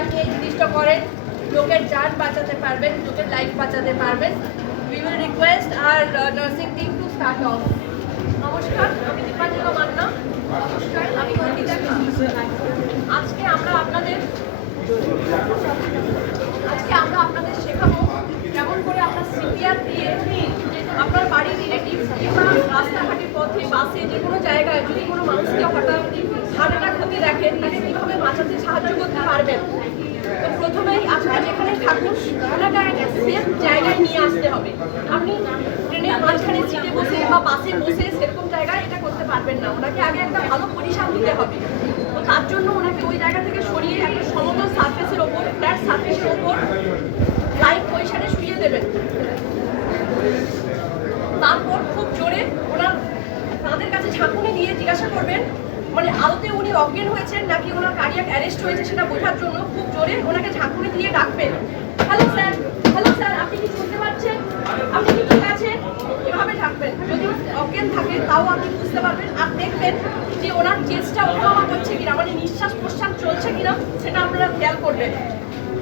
আপনি এই জিনিসটা করেন লোকের জান বাঁচাতে পারবেন, লোকের লাইফ বাঁচাতে পারবেন। We will request our nursing team to start off. নমস্কার, আমি দীপাঞ্জলি মান্না। নমস্কার, আমি অর্পিতা। আজকে আমরা আপনাদের শেখাবো কেমন করে আপনার সিপিআর দিয়ে আপনার বাড়ির রিলেটিভস কিংবা রাস্তাঘাটের পথে বাসে যে কোনো জায়গায় যদি কোনো মানুষকে হঠাৎ হার্ট অ্যাটাক হতে দেখেন তাকে কীভাবে বাঁচাতে সাহায্য করতে পারবেন। তো প্রথমেই আপনারা যেখানে থাকুন ওনাকে একটা সেফ জায়গায় নিয়ে আসতে হবে। আপনি ট্রেনের মাঝখানে সিটে বসে বা বাসে বসে সেরকম জায়গায় এটা করতে পারবেন না। ওনাকে আগে একটা ভালো পজিশন দিতে হবে। তো তার জন্য ওনাকে ওই জায়গা থেকে সরিয়ে একটা সমতল সারফেসের ওপর, ফ্ল্যাট সারফেসের ওপর লাইভ পজিশনে শুয়ে দেবেন। তারপর খুব জোরে তাদের কাছে ঝাঁকুনি দিয়ে জিজ্ঞাসা করবেন মানে আদতে উনি অজ্ঞান হয়েছেন নাকি ওনার কার্ডিয়াক অ্যারেস্ট হয়েছে সেটা বোঝার জন্য খুব জোরে ওনাকে ঝাঁকুনি দিয়ে ডাকবেন, হ্যালো স্যার, হ্যালো স্যার, আপনি কি শুনতে পাচ্ছেন, আপনি কি ঠিক আছেন, এভাবে ডাকবেন। যদি অজ্ঞান থাকে তাও আপনি বুঝতে পারবেন আর দেখবেন যে ওনার চেস্টটা ওঠানামা করছে কিনা, মানে নিঃশ্বাস প্রশ্বাস চলছে কিনা সেটা আপনারা খেয়াল করবেন।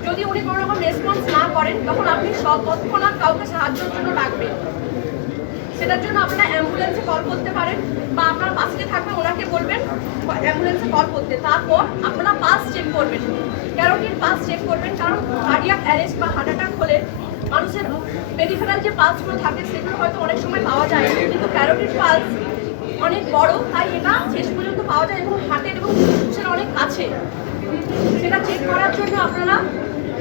যদি উনি কোনো রকম রেসপন্স না করেন তখন আপনি তৎক্ষণাৎ কাউকে সাহায্যের জন্য ডাকবেন। সেটার জন্য আপনারা অ্যাম্বুলেন্সে কল করতে পারেন বা আপনার পাশে থাকবে ওনাকে বলবেন অ্যাম্বুলেন্সে কল করতে। তারপর আপনারা পালস চেক করবেন, ক্যারোটিড পালস চেক করবেন, কারণ কার্ডিয়াক অ্যারেস্ট বা হার্ট অ্যাটাক হলে মানুষের পেরিফেরাল যে পালসগুলো থাকে সেগুলো হয়তো অনেক সময় পাওয়া যায়, কিন্তু ক্যারোটিড পালস অনেক বড়, তাই এটা শেষ পর্যন্ত পাওয়া যায় এবং হার্টের এবং ফুসফুসের অনেক কাছে। সেটা চেক করার জন্য আপনারা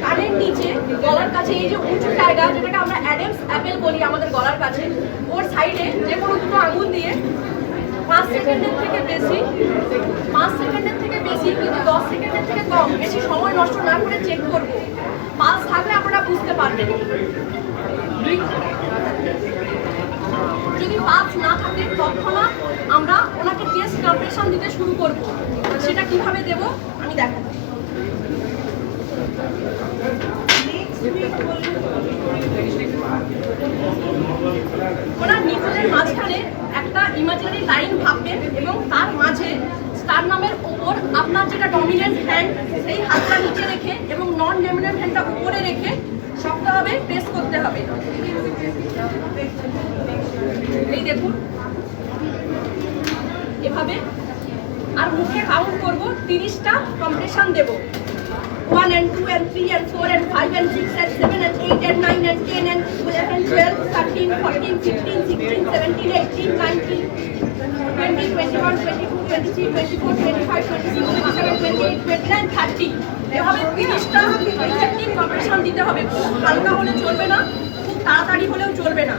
কানের নিচে গলার কাছে এই যে উঁচু জায়গা যেটাকে আমরা অ্যাডামস অ্যাপেল বলি আমাদের গলার কাছে, ওর সাইডে যে কোনো দুটো আঙুল দিয়ে 5 সেকেন্ডের থেকে বেশি কিন্তু 10 সেকেন্ডের থেকে কম বেশি সময় নষ্ট না করে চেক করব। পালস থাকলে আপনারা বুঝতে পারবেন। যদি পালস না থাকে তৎক্ষণাৎ আমরা ওনাকে চেস্ট কম্প্রেশন দিতে শুরু করব। সেটা কিভাবে দেব আমি দেখাবো। ওনার নিপলের মাঝখানে একটা ইমাজিনারি লাইন ভাববেন এবং তার মাঝে স্টারনামের ওপর আপনার যেটা ডমিনেন্ট হ্যান্ড সেই হাতটা নিচে রেখে এবং নন ডমিনেন্ট হ্যান্ডটা উপরে রেখে শক্তভাবে প্রেস করতে হবে। এই দেখুন এভাবে। আর মুখে কাউন্ট করব, 30টা compression Dev. 1 and 2 and 3 and 4 and 5 and 6 and 7 and 8 and 9 and 10 and 11 and 12, 13, 14, 15, 16, 17, 18, 19, 20, 21, 22, 23, 24, 25, 26, 27, 28, 29, 30 এভাবে 30টা ইফেক্টিভ কম্প্রেশন দিতে হবে। খুব হালকা হলে চলবে না, খুব তাড়াতাড়ি হলেও চলবে না।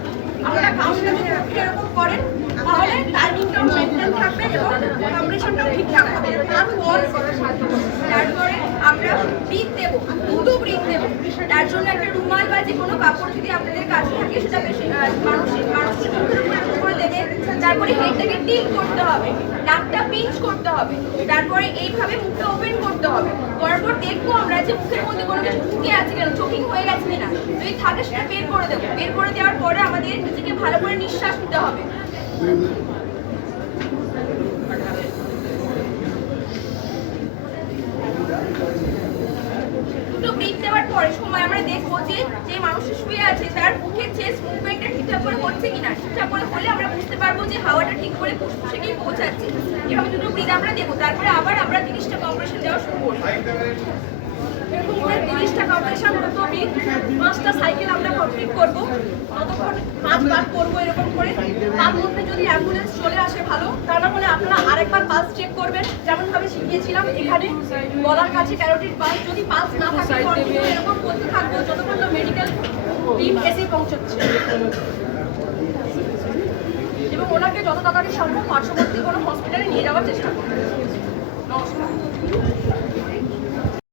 আপনারা কাউন্টটা যদি এরকম করেন তাহলে টাইমিংটাও মেনটেন থাকবে এবং কম্প্রেশনটাও ঠিকঠাক হবে। তারপরে আমরা ব্রিথ দেবো, দুটো ব্রিথ দেবো। তার জন্য একটা রুমাল বা যে কোনো কাপড় যদি আপনাদের কাছে থাকে সেটা বেশি মানুষের উপরে দেবে। তারপরে হেডটাকে টিল্ট করতে হবে, নাকটা পিঞ্চ করতে হবে, তারপরে এইভাবে মুখটা ওপেন করতে হবে। করার পর দেখবো আমরা যে মুখের মধ্যে কোনো কিছু ঢুকে আছে কেন, চোকিং হয়ে গেছে কিনা। যদি থাকে সেটা বের করে দেবো। বের করে দেওয়ার পরে আমাদের নিজেকে ভালো করে নিঃশ্বাস নিতে হবে। ব্রিথ দেওয়ার পরে সময় আমরা দেখবো যে মানুষ শুয়ে আছে তার মুখের চেস্ট মুভমেন্টটা ঠিকঠাক করে হচ্ছে কিনা। ঠিকঠাক করে হলে আমরা বুঝতে পারবো যে হাওয়াটা ঠিক করে ফুসফুসে গিয়ে পৌঁছাচ্ছে। এভাবে দুটো ব্রিথ আমরা দেবো। তারপরে আবার আমরা 30টা কম্প্রেশন দেওয়া শুরু করবো। এরকম করে 30টা কম্প্রেশন দুটো ব্রিথ 5টা সাইকেল আমরা কমপ্লিট করবো। ততক্ষণ 5 বার করবো এরকম করে। তার মধ্যে যদি অ্যাম্বুলেন্স চলে আসে ভালো, তা না হলে আপনারা আরেকবার পালস চেক করবেন যেমন ভাবে শিখিয়েছিলাম। এখানে গলার কাছে ক্যারোটিড পালস, যদি পালস না থাকে কন্টিনিউ এরকম করতে থাকবো যতক্ষণ না মেডিকেল টিম এসে পৌঁছচ্ছে। এবং ওনাকে যত তাড়াতাড়ি সম্ভব পার্শ্ববর্তী কোনো হসপিটালে নিয়ে যাওয়ার চেষ্টা করবেন। নমস্কার।